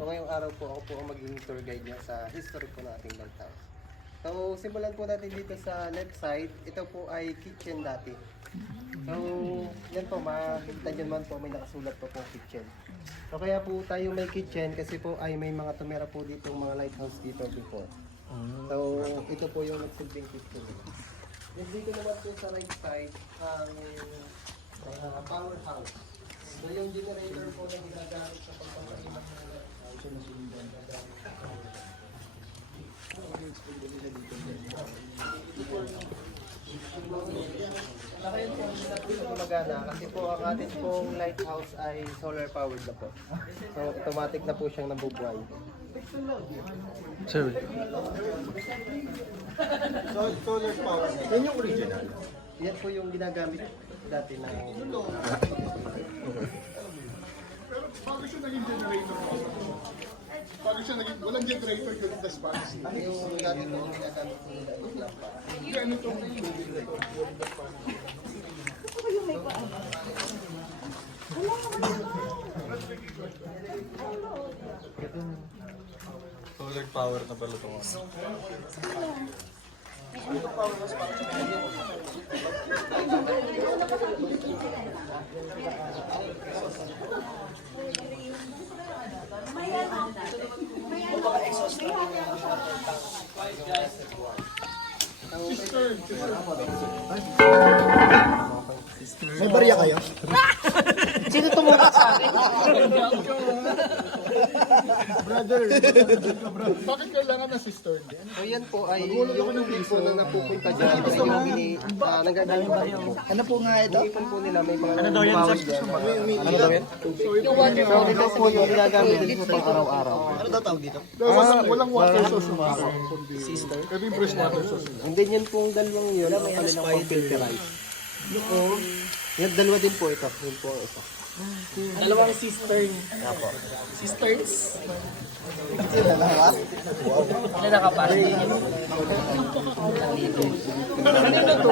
So ngayong araw po ako po ang maging tour guide niya sa history po ng ating lighthouse. So simulan po natin dito sa left side. Ito po ay kitchen dati. So yan po, makikita niyo naman po may nakasulat po po kitchen. So kaya po tayo may kitchen kasi po ay may mga tumira po dito mga lighthouse dito before. So ito po yung nagsilbing kitchen. Then dito naman po sa right side ang powerhouse. So yung generator po na ginagamit sa pagpapaimak ng Nakayon po sila po sa gumagana kasi po ang ating pong lighthouse ay solar powered na po. So automatic na po siyang nabubuhay. Sir, So solar powered. Yan yung original. Yan po yung ginagamit dati na Bago siya naging generator po. Bago siya naging, walang generator yung the Spanish. yung dati po yung ginagamit po nila is lampa. Ano itong tubig na ito? solar power na pala ito. May barya kayo? Sino tumulong sa akin? Brother, Bakit kailangan ng cistern? So yan po ay yung tubig po na napupunta dyan ay yung nagagamit po. ano po nga ito? Ipon po nila may mga bumawag dyan. Ano daw yan? So ito po yung ginagamit din po pang araw-araw. Ano daw tawag dito? Walang water source naman. Sister? Ito yung fresh water source. And then yun pong dalawang yun ang kanilang pang-filterize. Yan dalawa din po ito. Yun po ang isa. Dalawang cistern. Cisterns? Ano nakapasok?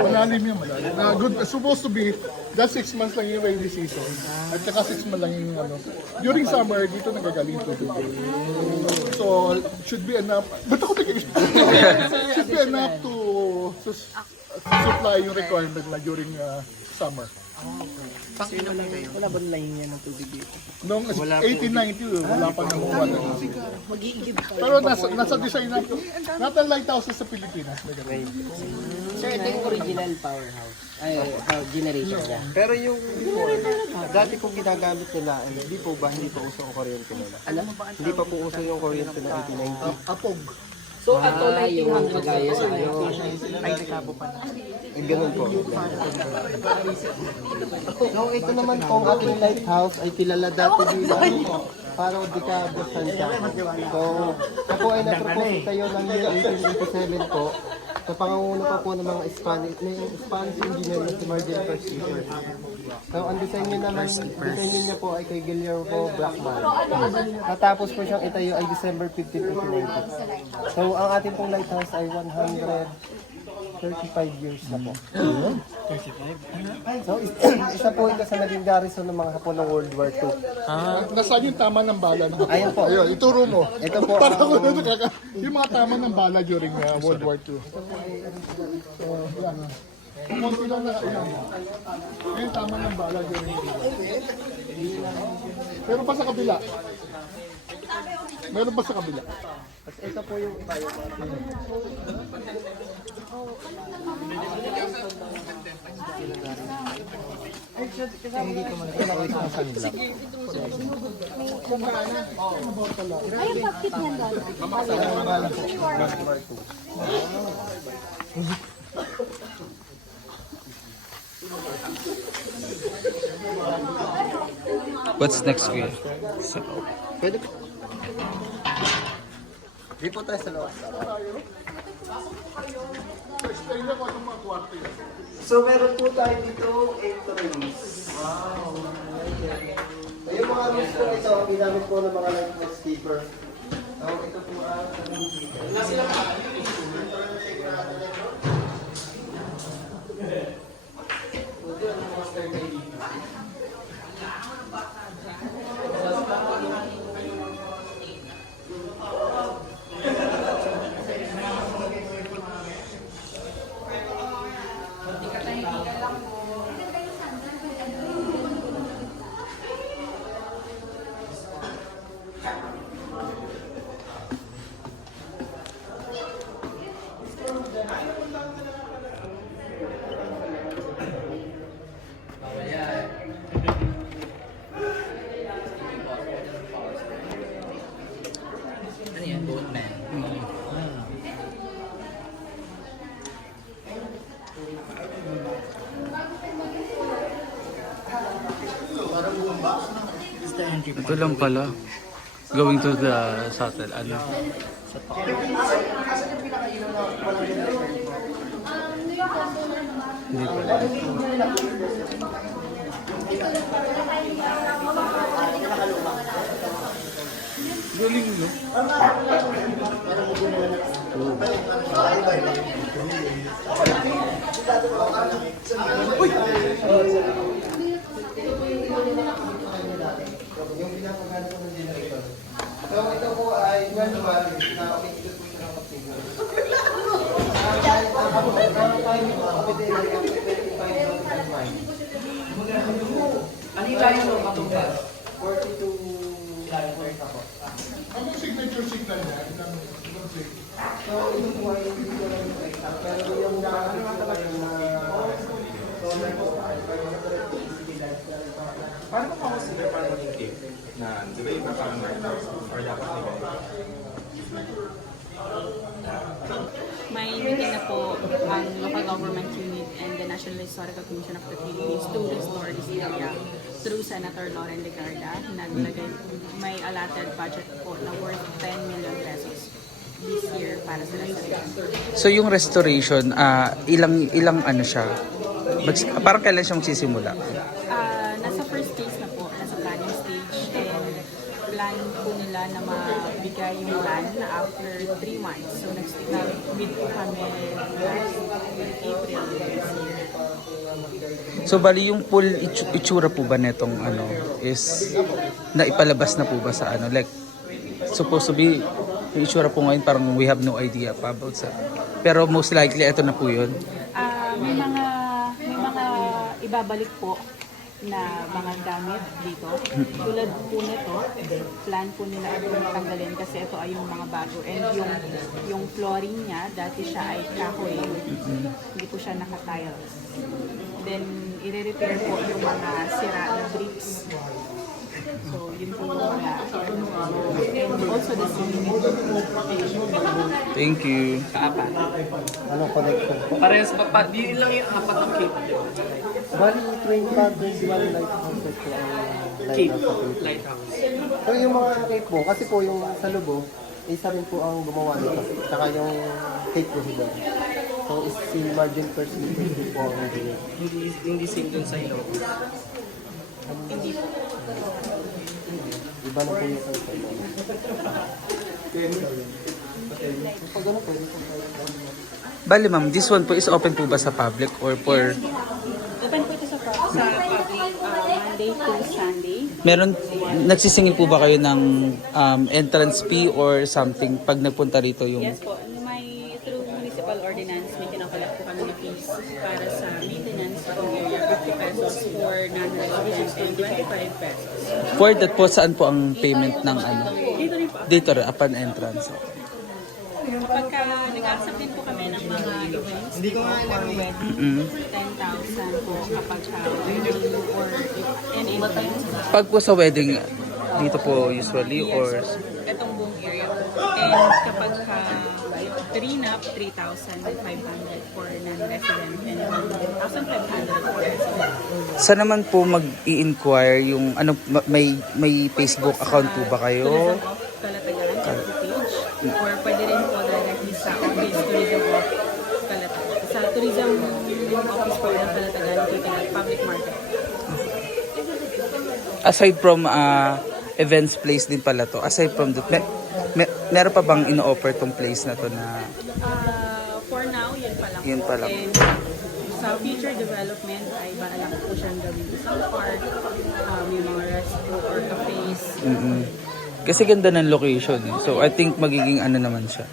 Malalim yan, malalim. Good, supposed to be, that's 6 months lang yung rainy season. At saka 6 months lang yung ano. During summer, dito nagagaling tubig. So, should be enough. Ba't ako should be enough to supply yung requirement na during summer. Wala ba nahingi ng tubig dito? Noong 1890, wala pa nang water. Pero nasa design na ito. Not ang lighthouses sa Pilipinas. May ganun. Sir, ito yung original powerhouse. Ay, generator niya. Pero yung before, dati kong ginagamit nila, hindi po ba, hindi pa uso ang kuryente nila? Hindi pa po uso yung kuryente na 1890. Apog. So, ito na yung kagaya sa ano. Ganun po. So ito naman po ang ating lighthouse ay kilala dati bilang Faro de Cabo Santiago. So ito po ay napropose tayo ng year 1887 po sa pangunguna pa po ng mga Spanish engineer na si Martin Percival. So ang design niya po ay kay Guillermo Blackman. Natapos po siyang itayo ay December 15, 1890. So ang ating pong lighthouse ay 135 years na po. 35? So, isa po ito sa naging garrison ng mga Hapon ng World War II. Nasaan yung tama ng bala? Ayan po. Ayun, ituro mo. Ito po Para ang- ko yung mga tama ng bala during World War II. Yan. Kumunti lang na yan. Yung tama ng bala during World War II. Pero pa sa kabila. Meron pa sa kabila. Tapos ito po yung iba yung Ay, bakit yan dati? What's next, kuya? Pwede po. Di po tayo sa loob. Explain na ko itong mga kwarto yun. So meron po tayo dito entrance. Wow. So yung mga rooms po ito, ginamit po ng mga lighthouse keeper. So ito po ang Ito lang pala. Going to the shuttle. Ano? Hindi pala. Galing, no? So ito po ay manual na ikot po siya ng pagsigal. Ano yung tayo ng matungkol? 42 kilometers ako. Ano yung signature signal niya? Ilang sig? So ito po ay hindi ko lang yung exact, pero yung nakakita ko lang na solar po ay Paano mo consider para maging cake na, di ba iba parang or dapat May meeting na po ang local government unit and the National Historical Commission of the Philippines to restore this area through Senator Loren Legarda. Naglagay, may allotted budget po na worth 10 million pesos this year para sa restoration. So yung restoration, ilang ano siya? Parang kailan siya magsisimula? Nasa first phase na po, nasa planning stage, and plan po nila na mabigay yung land na after 3 months. So nag-bid po kami last April this year. So bali yung full itsura po ba netong ano is naipalabas na po ba sa ano, like supposed to be yung itsura po ngayon parang we have no idea pa about sa, pero most likely ito na po yun. May mga ibabalik po na mga gamit dito. Tulad po nito, plan po nila itong tanggalin kasi ito ay yung mga bago. And yung flooring niya, dati siya ay kahoy. Hindi po siya naka-tiles. Then, i-repair po yung mga sira na bricks. So, yun po yung mga and also the ceiling. Thank you. Kaapat. Anong connection po? Parehas pa, di lang yung apat ng cake. Bali, 21 lighthouses po ang Cake. lighthouse sa Philippines. Lighthouse. So yung mga cake po, kasi po yung sa Lubog, isa rin po ang gumawa nito. Tsaka yung cake po sila. So si Margin Persimmon po ang engineer. Hindi same dun sa ilo. Hindi po. Iba na po yung sa ito. Pag ano po, Bali ma'am, this one po is open po ba sa public or for Open po ito sa public Monday to Sunday. meron nagsisingil po ba kayo ng entrance fee or something pag nagpunta rito yung Yes po, may through municipal ordinance, may kinakalak po kami na fees para sa maintenance ng area, 50 pesos for non-residents and 25 pesos. for that po saan po ang payment ng ano? Dito rin po. Dito rin, upon entrance. Pagka nag-accept din po kami ng mga events, Hindi ko nga alam eh. Mm. 10,000 po kapag wedding or any event. Pag po sa wedding, dito po usually or Itong buong area po. And kapag prenup, 3,500 for non-resident and 1,500 for resident. saan naman po mag-i-inquire yung ano may Facebook account po ba kayo? Tourism of Calatagan, Facebook page. Or pwede rin po directly sa office Tourism of Calatagan. Sa Tourism Office po ng Calatagan, dito na public market. Aside from events place din pala to. Aside from that, meron pa bang ino-offer tong place na to na For now, yun pa lang. Yun pa lang. And sa future development ay balak po siyang gawin isang park, may mga resto or cafes. kasi ganda ng location. So I think magiging ano naman siya.